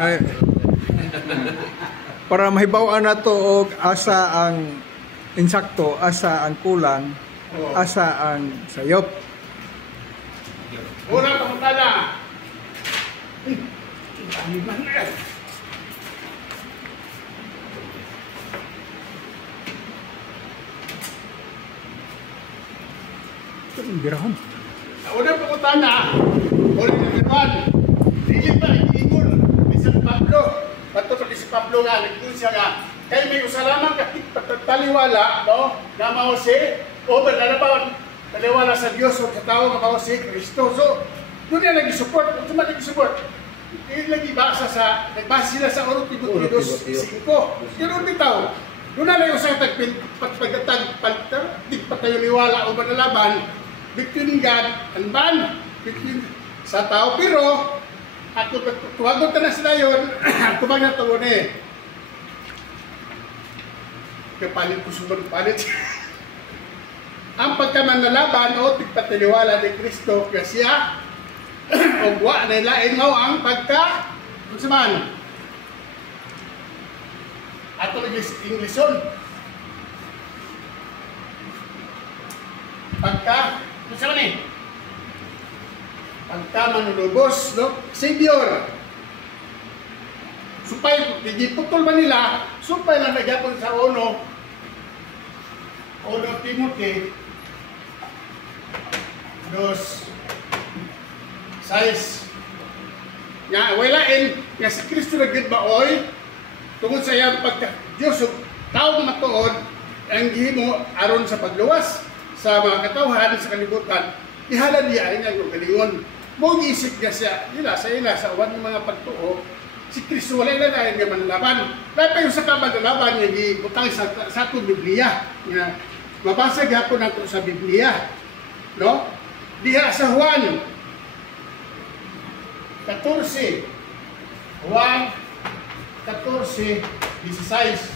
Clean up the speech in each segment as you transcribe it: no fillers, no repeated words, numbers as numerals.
Ay, para mahibaw-an na to og asa ang insakto, asa ang kulang, asa ang sayop. Una pangutana. Birahon. Una pangutana. Uli na gano'n. Dili pa nag-iingon. Bisan Pablo. Bato pa si Pablo nga. Nag-iingon siya nga. Kaya may usalaman kapit pataliwala, no? Na mao si o berlalaban taliwala sa Dios o sa tao nga mao si Kristo. So, doon niya nag-support. Kung saan nag-support? Hindi lagi basa sa, nagbasa sila sa 1 Timoteo 5. Yun bitaw. Doon na lang usay pagpagtatag pataliwala o berlalaban between God and man. Between sa tao. Pero, ako tuwagot na sila yun, kumang natawon eh. Kapalit ko sumunod palit. Ang pagkamanlalaban o tigpatiliwala ni Kristo kasya o buwa na ilain mo ang pagka-kunsaman. Ato nag-Ingleson. Kunsaman eh. Pagka-manulubos, no? Savior. Supay, digiputol ba nila, supay na nagyapon sa Ono Timothy 2:6 nga walain nga si Kristo nagid baoy tungod sa iyang pagka-Diyos ug taong matuod ang gihimo aron sa pagluwas sa mga katawhan sa kalibutan. Ihala niya ay nga galingon. Mo giisip niya siya, sa uwan ng mga pagtuo, si Kristo wala na dahil nga manlalaban. Dahil pa yung sa manlalaban niya, gibutang sa atong Biblia. Nga, mabasa gapon nato sa Biblia. No? Diha sa Juan 14. Juan 14:16.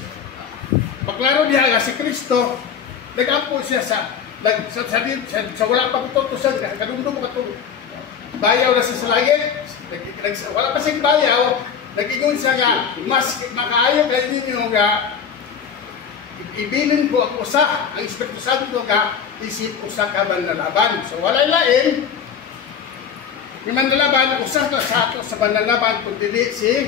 Paklaro diha nga si Kristo, nag-ampo siya sa wala pa pututusan, kadumdum mo katong bayaw na sa salagit, wala pa siyang bayaw, nag-ingon siya nga, mas makaayo kayo ninyo nga, ibilin ko ang usa, ang Espiritu Santo nga, isip usa ka manlalaban. So wala lain, yung manlalaban, usa ka sa ato sa manlalaban, kung dili si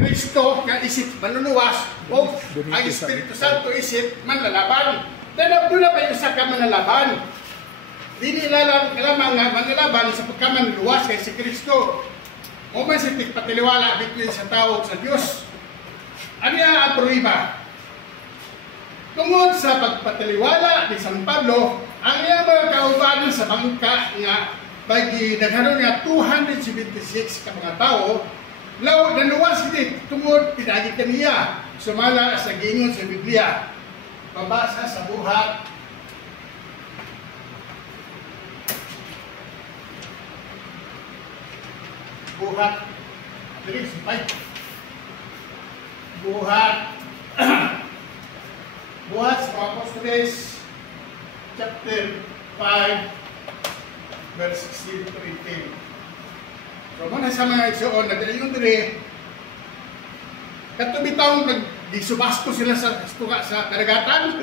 Kristo nga isip manluluwas, o ang Espiritu Santo isip manlalaban. Dahil doon na pa yung usa ka manlalaban. Dili lamang nga manlalaban sa pagkamanluwas kay si Kristo. O man si patiliwala between sa tao sa Diyos. Ano ang pruiba? Tungod sa pagpatiliwala ni San Pablo, ang iyang mga kauban sa bangka nga bagi nagharoon nga 276 ka mga tao, naluwas din tungod pinagi kaniya sumala sa gingon sa Biblia. Pabasa sa buhat buhat sa Apostoles chapter 5 verse 16 to 18. So muna sa mga igsoon nagdayon dire katong bitawng nagsubasto sila sa karagatan.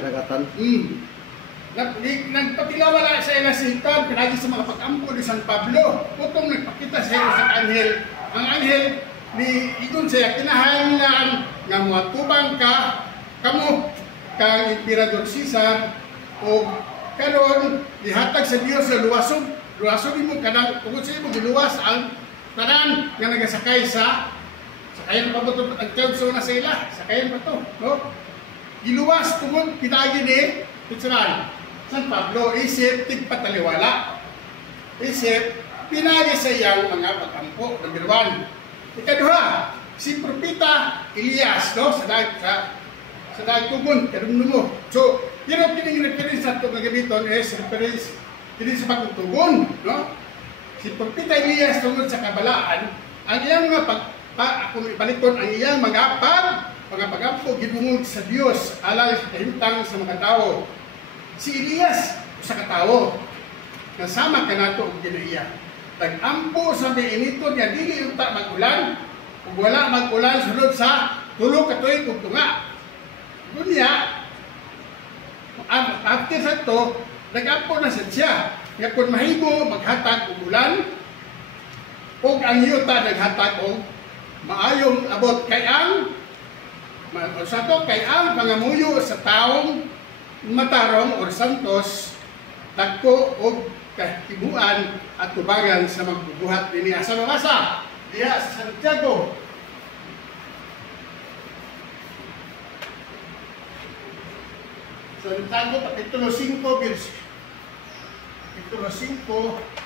Nagpatilawala sa ilasintan, pinagi sa mga pag-ampo ni San Pablo. Putong nagpakita sa iyo sa anghel. Ang anghel, ni igon siya, kinahanglan nga mga tubang ka, kamo, kang Emperador Caesar, o karon dihatag sa Dios sa luwasog. Luwasog mo kanang, tungod sa imo, giluwas ang tanan nga nagasakay sa sakayan pa ba ito, ang terso na sa ila, sakayan pa ito, no? Giluwas, tungod, pinagi ni San Pablo, isip, tigpataliwala. Isip, pinagi sa iyang mga pag-ampo, number 1. Ikaduha, si Propeta Elias, no? Sa dagtugon, kadumdumo. So, pero pining-reference sa ito gagamiton is reference din sa pagtugon, no? Si Propeta Elias tungod sa kabalaan, ang iyang mga kung ibaliton ang iyang mga pag-ampo, gidungog sa Dios, alang sa kahimtang sa mga tao. Si Elias, sa katao, nasama ka nato og ginaiya. Nag-ampo sa inito niya, dili unta mag-ulan. Kung wala mag-ulan, sunod sa tulo ka tuig ug tunga. Dunya, after sa to, nag-ampo na siya. Nga kung mahigo, maghatag og ulan, ug ang yuta naghatag og maayong abot kay ang sa to kay ang pangamuyo sa taong matarong or santos dagko og kahibuan at tubangan sa magbubuhat dinhi sa mabasa diha sa Santiago. Santiago kapitulo 5 kapitulo 5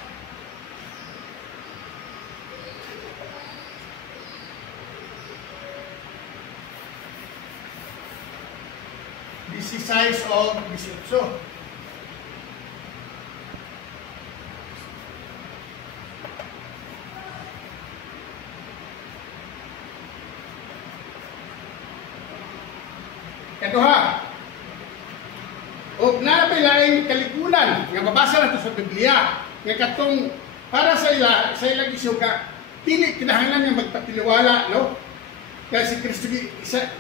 16 o 18. Kaduha, o napahilaing kalikulan nga mabasa nato sa Biblia nga katong para sa ilang isuga dili kinahanglan nga magpatiliwala, no? Kaya si Kristo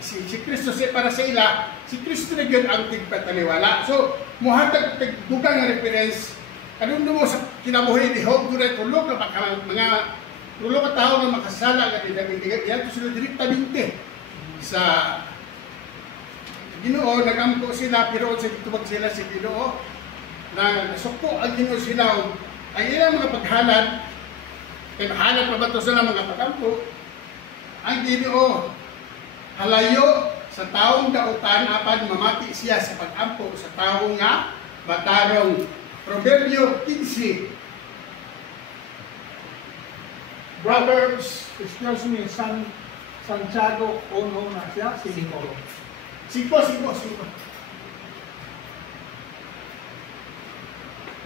si Kristo para sa ila, si Kristo na gyud ang tigpataliwala. So muhatag dugang nga reference kanung mo sa kinabuhi ni Job dure tulo ka mga tulo ka tawo nga makasala nga dinamidigan yan to sila direktamente sa Ginoo. Nagampo sila pero sa gitubag sila si Ginoo na nasuko ang Ginoo sila ang ilang mga paghalad kay mahalad pa ba to sila mga pagampo. Ang Ginoo halayo sa taong dautan apan mamati siya sa pag-ampo sa taong nga matarong. Proverbio 15. Proverbs, excuse me, Santiago 1 na siya, 5.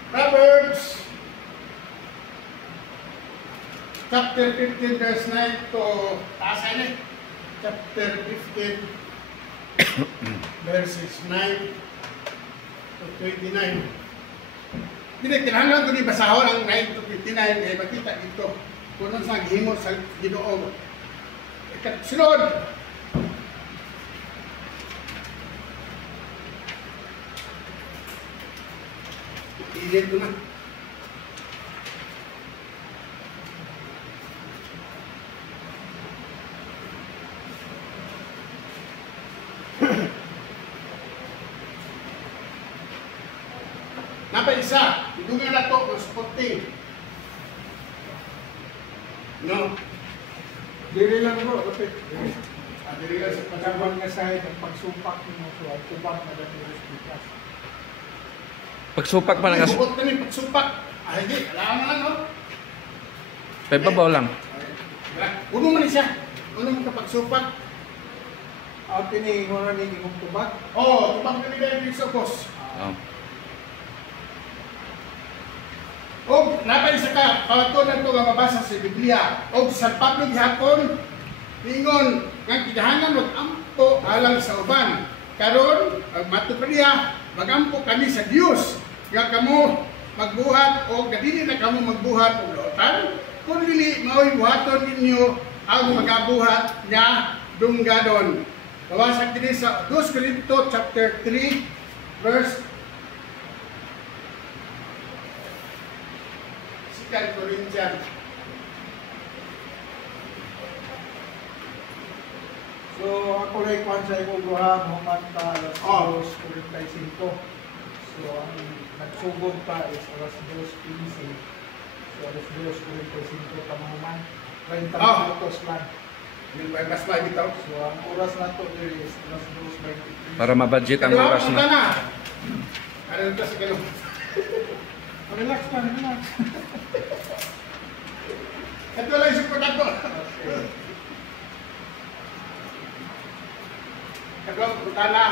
Proverbs chapter 15 verse 9 to taasan eh. Chapter 15 verses 9 to 29. Hindi, kinahanglan ko ni basahon ang 9 to 59 kaya makita dito kung ano sa gihimo sa Ginoo. Sunod, ilit ko na. Napa isa, idungan na to ng sporting. No? Diri lang bro, kapit. Diri lang sa Pagkabang nga sahid ang pagsumpak mo so at tubak na dati respetas. Pagsupak pa na Bukod kami pagsupak. Ay, hindi. Alam na lang, no? Pababaw lang. Uno man siya. Uno man kapagsupak. Ang tinihingo na ni imong tubak. Oo, tubak kami dahil sa boss. Oh. O, napay isa ka, pawatunan ko nga mabasa sa Biblia. O, sa Pablo gihapon, ingon, nga kidahanan mag-ampo alang sa uban. Karon, ang matupad niya, mag-ampo kami sa Dios. Nga kamo magbuhat o kadili na kamo magbuhat o lautan. Kung dili, mao'y buhaton ninyo ang magabuhat niya dunggadon. Bawasan din sa 2 Corinto chapter 3, verse 2 Corinthians. So ako rin kwan sa imong buha, Muhammad ta alas 2:45. So ang nagsugod pa is alas 2:15. So alas 2:45 tamaman. 30 minutos lang. Yung mas mabitaw. So ang oras na to is alas 2:23. Para mabudget ang oras na. Ano ito sa ganun? Relax pa, relax. Ito lang yung support ako. Kagawang punta na.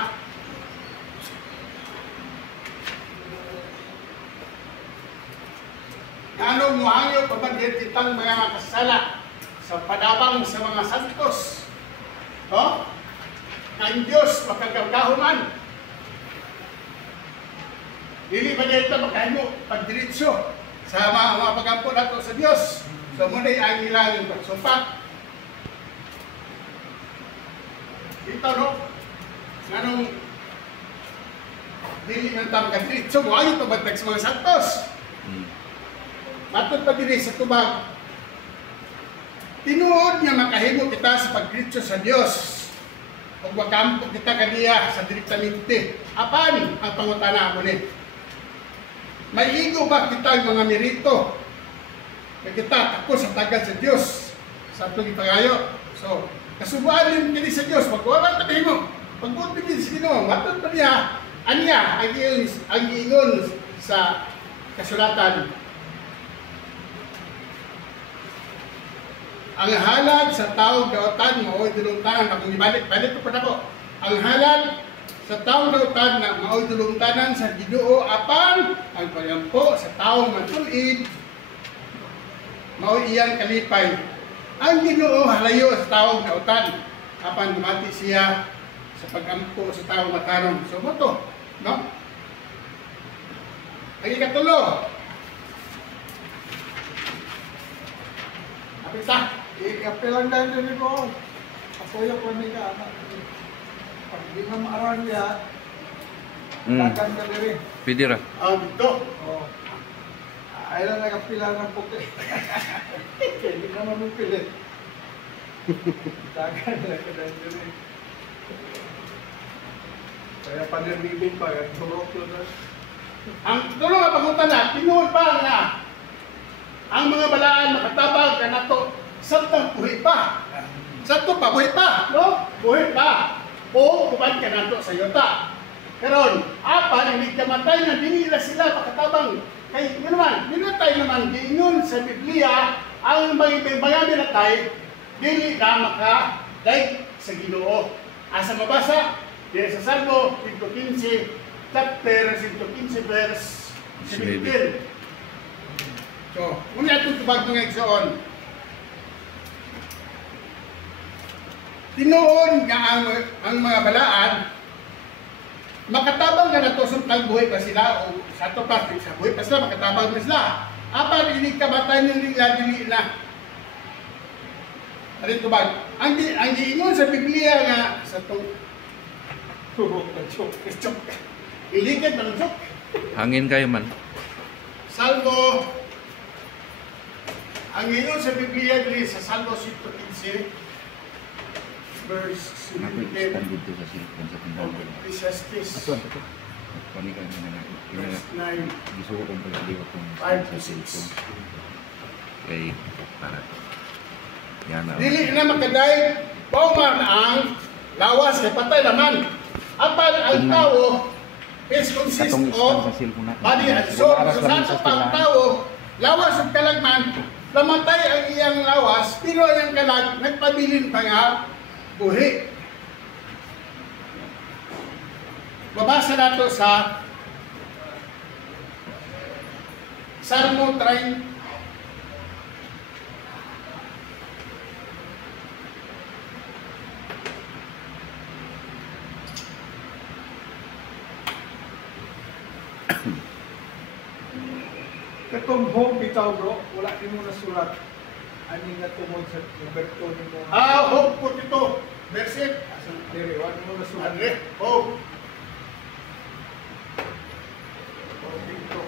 Anong muhangyo pabagyan kitang mga makasala sa padabang sa mga santos? Oh? Ang Diyos makagawgahuman. Dili ba dito makahimo pagdiretso? sa mga pagampo nato sa Dios. So muna ang ilang pagsumpa. Dito no, nganong dili man tam kadritso mo ayo to batag sa mga santos. Matod pa diri sa tubag. Tinuod nga makahimo kita sa pagdiretso sa Dios. Ug makampo kita kaniya sa direktamente. Apan ang pangutana mo ni? Maigo ba kita ang mga merito? Kaya kita ako sa tagal sa Dios sa atong ipangayo. So, kasubuan din kini sa Dios, pagwala ta mo. Pagbuot din sa Ginoo, matod pa niya anya ang ingon sa kasulatan. Ang halad sa taong dautan mao'y dulungtanan. Akong ibalik ko pa na po. Ang halad sa taong dautan na mao'y dulungtanan sa Ginoo apan ang pagampo sa taong matulid mao'y iyang kalipay. Ang Ginoo halayo sa taong dautan apan dumati siya sa pagampo sa taong mataron. So mo to, no? Ang ikatulo, apita. Ikapilang dahil din ko. Apoyo ko ni ka. Pag di nga maarang niya, dagan ka diri. Pwede ra. Dito. Oh. Ay lang nagapila ng puti. Hindi naman mo pilit. Dagan na ka diri. Kaya paniribin pa, turok ko na. Ang tulong nga pangutan na, tinuod pa nga ang mga balaan makatabang ka na to sa buhay pa. Sa pa, buhay pa, no? Buhay pa. O kuban ka na to sa yuta. Karon, apan, hindi kamatay na dinila sila makatabang. Kaya naman, minatay naman giingon sa Biblia ang mga minatay, dili na maka-like sa Ginoo. Asa mabasa? Diyan sa Salmo 115, chapter 115, verse 17. So, muna itong tubag ng Exoon. Tinuon nga ang mga balaan, makatabang nga na to sa buhay pa sila o sa to pa, sa buhay pa sila, makatabang na sila. Apan, hindi kabatay nila, dili na. Ano tubag? Ang giingon sa Biblia nga, sa itong Turok na chok. iligid ng chok. Hangin kayo man. Salmo, ang ingon sa Biblia dili sa Salmo 115, verse 17. dito sa silpon sa tindahan. Ecclesiastes Atuan ito. Panikan mo na verse 9. gisuko kong pagaliwat kong 5 to sa silpon. 6. Kay para. Yan na. Dili na makaday, pauman ang lawas kay patay naman. Apan ang tao is consist Katong of ispan sa silpon natin. body and soul. Aras So lang sa sa pang tindahan. tao, lawas ug kalagman, namatay ang iyang lawas, pero ang kalag nagpabilin pa nga buhi. Babasa nato sa Salmo 30. Katong home bitaw bro, wala din mo nasulat. Ani nga tungod sa Roberto ni mo. Hope po ito. Verse 8. Asa diri, wala mo nasulat. Andre, hope. Oh, dito.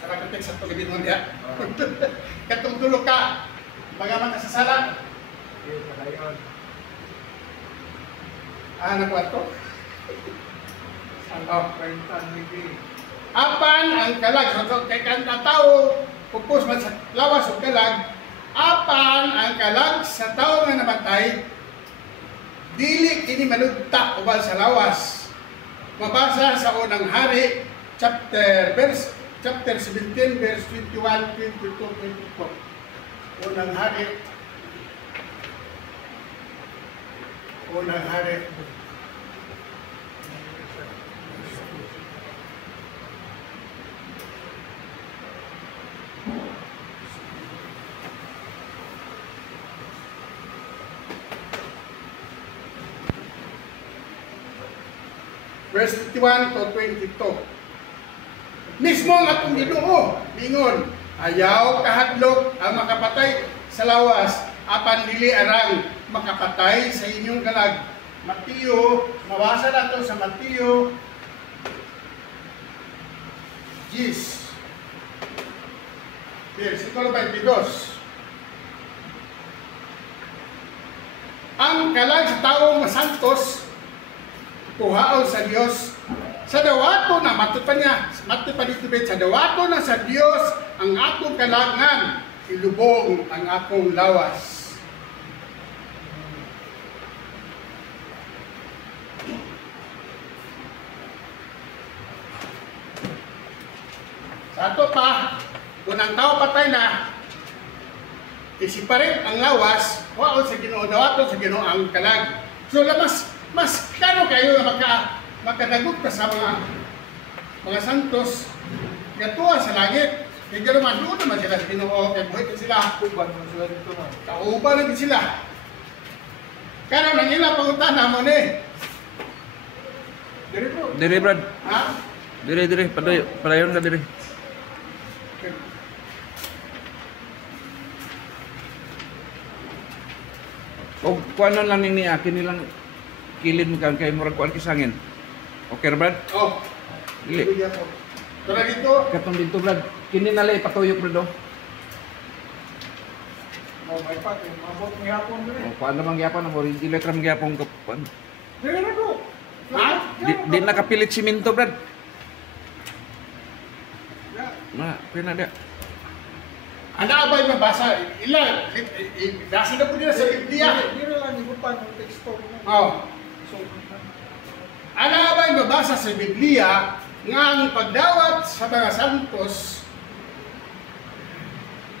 Sarakatek sa pagibin mo niya. Katong tulog ka. Bagaman ka sa sala. Okay, padayon. Nakwato. Ang printan ni Gay. Apan ang kalag. So, kay kanta tao, pupus man sa lawas o kalag, apan ang kalag sa tao nga namatay, dili kini manugta ubal sa lawas. Mabasa sa unang hari, chapter 17, verse 21, 22, 24. Unang hari. Unang hari. Verse 21 to 22. Mismo ang atong Ginoo mingon, ayaw kahadlok ang makapatay sa lawas, apan dili arang makapatay sa inyong kalag. Mateo, mabasa nato sa Mateo 10, versikulo 22. Ang kalag sa taong masantos, kuhaon sa Dios. Sa dawato na, matupa niya, matupa dito bet, sa dawato na sa Dios, ang akong kalangan, ilubong ang akong lawas. Sa ato pa, kung ang tao patay na, isiparit ang lawas, waon sa Ginoo, dawaton sa Ginoo ang kalag. So, mas klaro kayo na makadagot ka sa mga santos nga tuwa sa langit. Kaya gano'n doon naman sila sa Ginoo, kaya buhay ka sila. Kuban mo sila dito na. Kauban na sila. Kaya nang ilang pangutana mo ni. Diri bro. Diri, Brad. Ha? Diri. Padayon ka diri. O kuano lang ni akin nilang kilid mo kay murag kuan kisangin. Okay, Brad? Oh. Dili. Bigyan ko. Tara dito. Katong dito, Brad. Kini nalay patuyok, Brad. Oh, Oh, may pat, mabot may hapon diri. kuan namang gyapon mo dili tra gyapon ka kuan. Diri na bro. Ha? Di nakapilit simento, Brad. Na, pina dia. Ana abay mabasa. Ilan? Nasa na po nila sa Biblia. Diri lang ibutan ang teksto mo. Oh. So, Ana abay mabasa sa Biblia nga ang pagdawat sa mga santos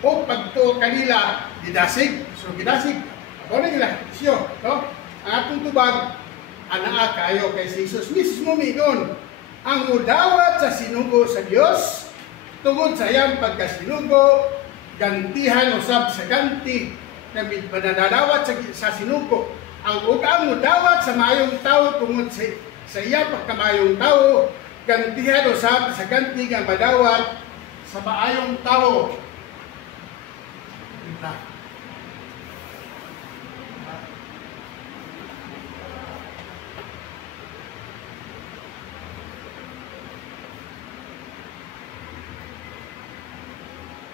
o pagtuo kanila gidasig. So gidasig. Ako na nila. Siyo. No? Ang atong tubag, anaa kayo kay si Jesus mismo mingon. Ang mudawat sa sinugo sa Dios tungod sa iyang pagkasinugo, gantihan usab sa ganti na panadadawat sa sinugo. Ang ukang mudawat sa mayong tao tungod sa iyang pagkamayong tao, gantihan usab sa ganti nga madawat sa maayong tao.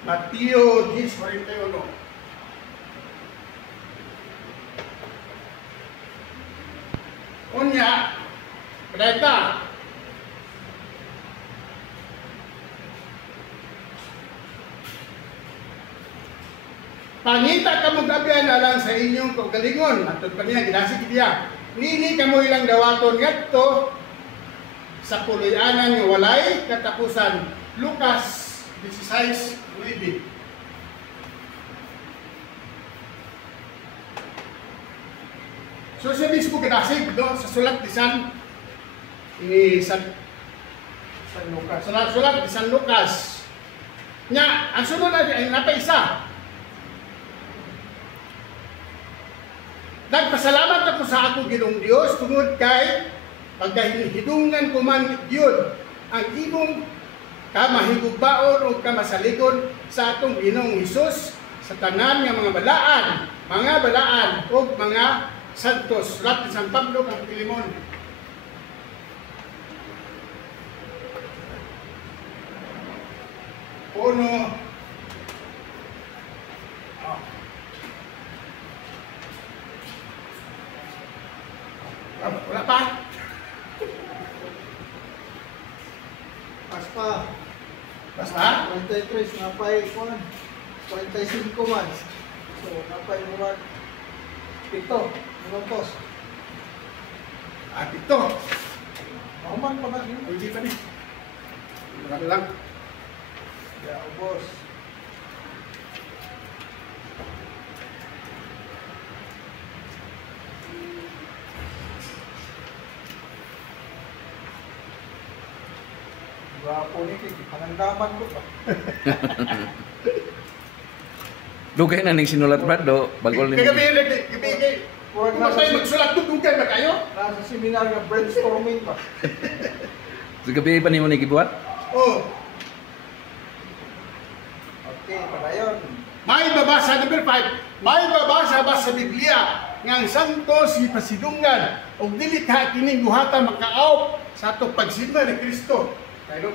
Mateo 10:41. Unya, berita. Pangita kamo gabian alang sa inyong kaugalingon. Matod pa niya, ginasig niya. Nini kamo ilang dawaton ngadto sa puloy-anan nga walay katapusan. Lucas 16:9. So siya mismo ginasig do sa sulat ni San Lucas. Sulat ni San Lucas. Nya, ang sunod na ay napaisa. Nagpasalamat ako sa akong Ginoong Dios tungod kay pagkahidungan ko man Diyon ang imong kamahigugbaon o kamasaligon sa atong Ginoong Hesus sa tanan nga mga balaan o mga santos. Sulat ni San Pablo kang Pilimon. Uno. Wala pa? Paspa. Basta? 43 napay kuan. 45 man. So, napay murag 7 minutos. At ito. Mahuman pa ba yun? Hindi pa ni. Wala lang. Ya, ubos. Gwapo ni kay pangandaman ko ba? Dugay na ning sinulat, Brad, do bagol ni. Kagabi. Murag Kung tayo magsulat doon ba kayo? nasa seminar nga brainstorming ba? Sa gabi pa nimo ni gibuhat? Oh, babasa, number 5, may babasa ba sa Biblia nga ang santos ipasidungan o dili ka kining buhata makaaop sa atong pagsimba ni Kristo. Kaya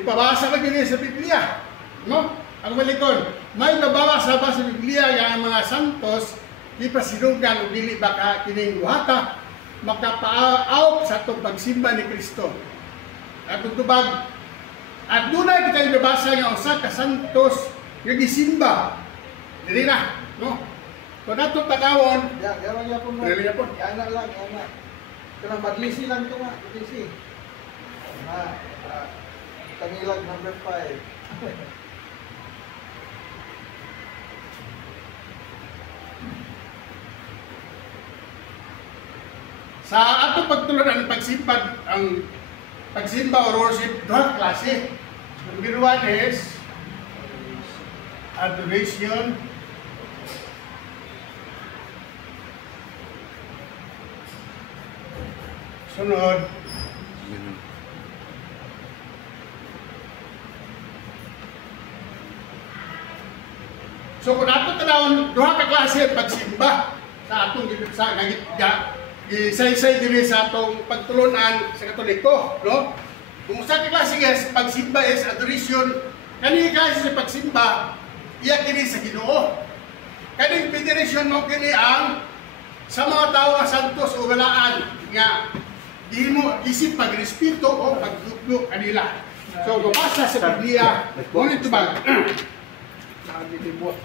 ipabasa ka din sa Biblia. No? Ang malikon, may babasa ba sa Biblia nga ang mga santos ipasidungan o dili ba ka kining buhata makapaaop sa atong pagsimba ni Kristo. At tubag, at doon ay kita ibabasa nga usa ka santos nga gisimba. Dili na, no? Kung nato tanawon, Yaman niya po mo. Dili na po. Yana lang, yana. Kaya madlisi lang ito nga, madlisi. Tangilag number 5. Sa ato pagtulad ang pagsimba or worship, duha klase. Number 1 is adoration. Sunod, Ganun. so kung ato tanawon, duha ka klase pagsimba sa atong sa isaysay diri sa atong pagtulunan sa Katoliko, no? Kung sa klase guys, pagsimba is adoration, kani klase sa pagsimba, iya kini sa Ginoo. Kaning federation mo kini ang sa mga tao nga santos o galaan nga di mo isip pagrespeto o pagduplo kanila. So gumasa sa Biblia, ngunit tubag.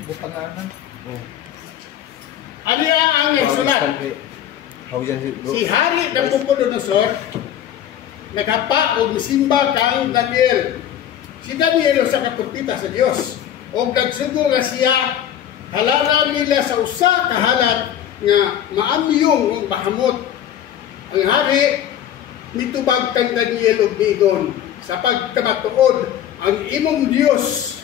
Butanganan. Ano ang nagsulat? Si Hari ng Nabucodonosor naghapa o misimba kang Daniel. Si Daniel sa kapupita sa Dios. O nagsugo nga siya halaran nila sa usa ka halad nga maamyong o mahamot. Ang hari mitubag kang Daniel og nigon sa pagkamatuod ang imong Dios,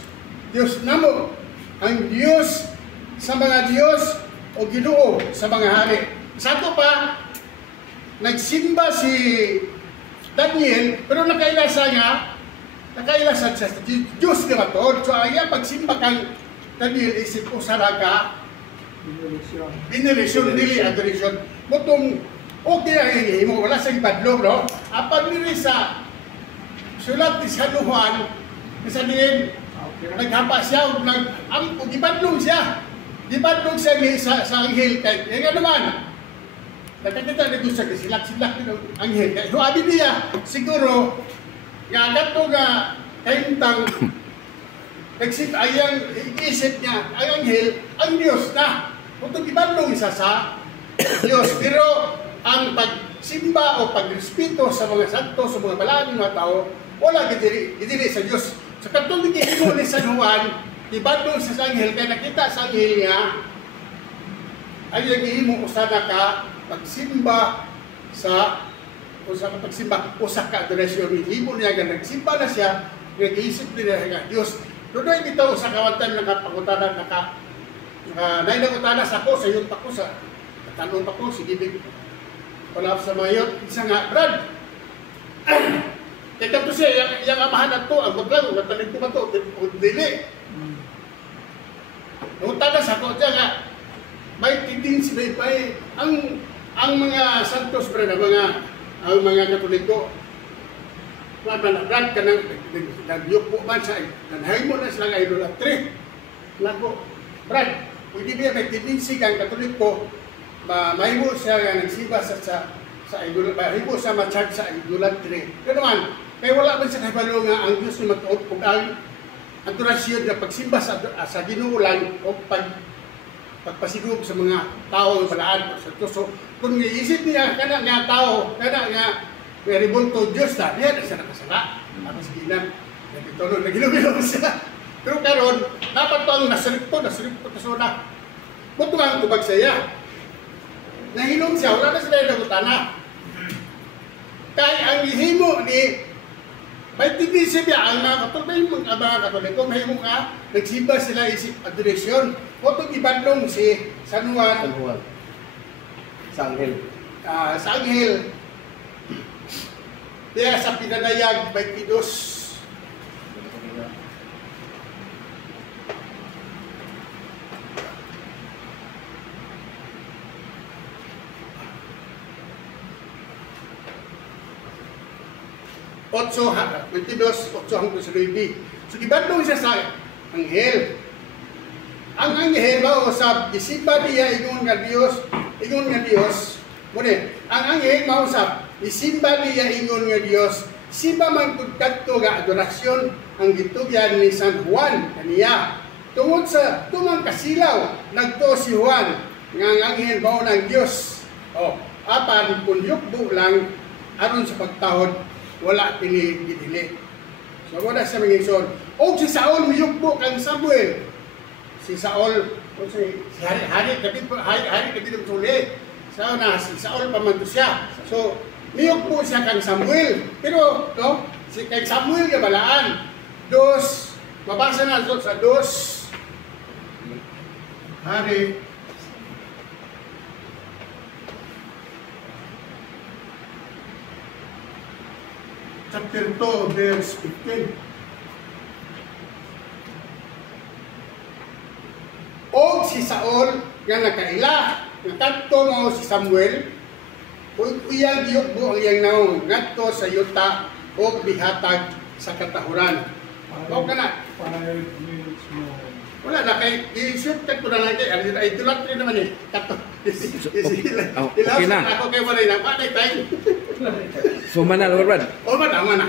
Dios namo, ang Dios sa mga Dios o Ginoo sa mga hari. Sa ito pa, nagsimba si Daniel, pero nakailasa siya sa Diyos nga matod. So ayaw pagsimba kang Daniel isip ko saraka, veneration, dili adoration. Mutong, okay ang hihimo, wala sa ibadlog, no? Apag nili sa sulat ni San Juan, sa din, naghapa siya, ibadlog siya. Ibadlog siya sa anghel, kaya nga naman, nakakita na doon sa silak-silak ng anghel. Kaya huwag niya, siguro, nga gato nga kaintang ayang isip niya, ang anghel, ang Diyos na. Kung ibadlog isa sa Diyos. Pero ang pagsimba o pagrespeto sa mga santo, sa mga malaming mga tao, wala gidiri sa Diyos. Sa katulad ni San Juan, ibadlog sa anghel, kaya nakita sa anghel niya, ay nagihimo usana ka pagsimba sa pagsimba o sa ka-adoration. Ihimo niya nga nagsimba na siya, nag-iisip niya nga Diyos. Doon ay bitaw sa kawantan nakapangutanan nainangutanan sa ako, sa yun pa ko, sa katanong pa ko, sige big palap sa mayot, isa nga, Brad, kaya to siya, yung amahan na to, ang maglang, natanig ko ba to, o dili. Nangutanan sa ako, diya nga, may tendency, may ang mga santos, Brad, ang mga Katoliko, Brad, kanang nagyupo man sa, nanhay mo na silang idolatry. Nago, Brad, pwede niya may tendency kang Katoliko, mahimo siya nga nagsimba sa idolatry, mahimo siya ma-charge sa idolatry. Pero naman, kaya wala man sa kabalo nga ang Diyos na matuot kung ang adorasyon na pagsimba sa Ginoo lang o pagpasigog sa mga tao ng balaan. So, kung iisip niya, kana nga tao, kana nga may ribulto Diyos na, niya na siya nakasala. Tapos ginan, nagtulog, nagilumilaw siya. Pero karon, dapat to ang nasiripto na suna. Buto ang tubag siya. Nahinom siya, wala na sila yung nagutana. Kaya ang ihimo ni may tinisip niya, ang mga Katoliko, mahimo nga, nagsimba sila isip adoration. O itong ibadlong si San Juan. Sa anghel. Sa anghel. Kaya sa pinanayag, may pidos. 22, 8 hanggang sa 9. So, gibadong siya sa anghel. Ang anghel ba usab isimba niya ingon nga Dios, muna, ang anghel mausap isimba niya ingon nga Dios, simba man kud kadto nga adorasyon ang gitugyan ni San Juan kaniya. Tungod sa tumang kasilaw nagtuo si Juan nga ang anghel mao ng Dios. Apan kun yukbo lang aron sa pagtahod wala pinigidili. So wala sa mga ison. Og si Saul miyukbo kang Samuel. Si Saul, si Hari David ang sulit. Si Saul pamanto siya. So, niyog po siya kang Samuel. Pero, no, si kay Samuel gabalaan. Mabasa na sa 2 Hari chapter 2, verse 15. O si Saul nga nakaila, natanto mo si Samuel, uyang giyukbo ang iyang naong, ngadto sa yuta o bihatag sa katahuran. O ka na. 5 minutes more. Wala na, kay i-shoot ka ko na lang kayo. Ay, dulat rin naman eh. Kato. Okay na. Ako kayo maray na. Paano tayo? So manal, Brad. O man, na.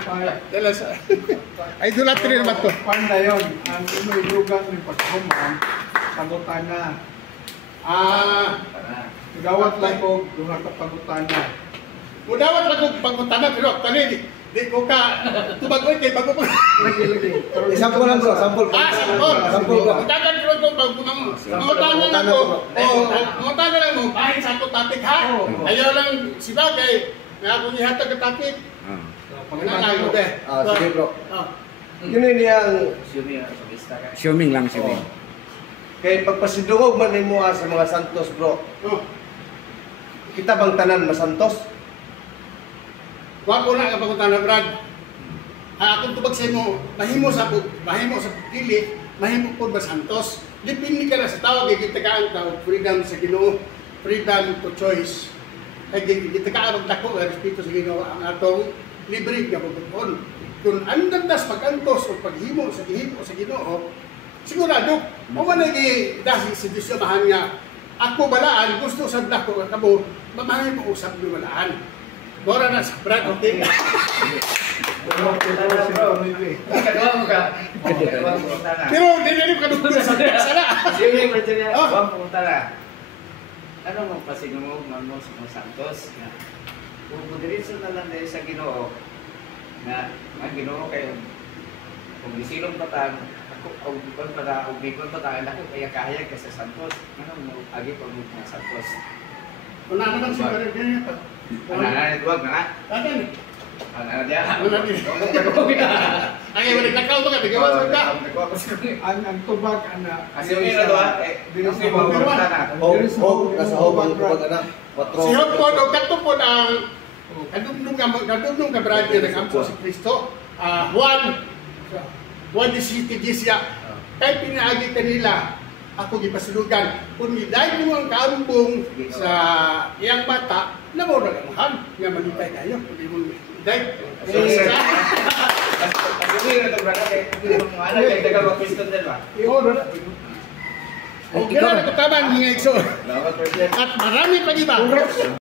Ay, dulat rin naman to. Panda yun. Ang imoy lugar ng pagkuman, pagutan na. Gawat lang ko, duha ka pagutan na. Mudawat lang kong pagkuntana, pero tani, di ko ka tumagoy kay bago pa. Lagi. Sample lang bro, sample. Sample bro. Itagan ko lang pagkuntana mo. Mutana lang ko. Mutana lang mo. Kahit sa ako topic ha. Ayaw lang si Bagay. Nga ako nihatag ka topic. Pagkuntana mo be. Sige bro. Yun yun yung Sioming lang, sioming. kaya pagpasidungog man mo sa mga santos bro. Kita bang tanan masantos? Wag ko na ka pagkuntana, Brad. Akong tubag sa mo, mahimo sa pili, mahimo po ba santos. Dipindi ka na sa tawag, kita ka ang tawag, freedom sa Ginoo, freedom to choice. Ay kita ka ang dako, respeto sa Ginoo, ang atong libre nga pagkuton. Kung andan das pagantos o paghimo sa Ginoo, sigurado, o man nag-dasi si Diyos mahan nga, ako balaan, gusto sa dako nga kamo, mamahay mo usap ni balaan. Bora na sa Brad, okay? Pero dinili ka nung sa sala. Sige, Brad, wag pumunta na. Ano mong pasinumog mo sa mga santos? Kung diretso na lang dahil sa Ginoo, na ang Ginoo kayo, kung gisilong patang, ako bikon patang, ako kaya ka sa santos. Ano mo, agi pa mo mga santos? Wala naman si Brad, ganyan pa. Wag na. Adan. Ano dia? Ay, wala nakaw to ka, bigawas ka. Ang tubag ana. Kasi yun na doon, Dili sa pumunta na. Nasa hobang kapag anak. Si Hopod, o katupod ang kadumdum ka Brad, nag-ampo si Kristo. Juan 17 siya. Kaya pinaagi kanila, ako gipasulugan. Kung niday mo ang kaambong sa iyang bata, na mo nagamahan, nga malipay kayo. Hindi mo niday. Kasi yun na to, Brad, kaya dagang mag-Kristo din ba? O kailangan ko tama ang mga igso. At marami pag iba.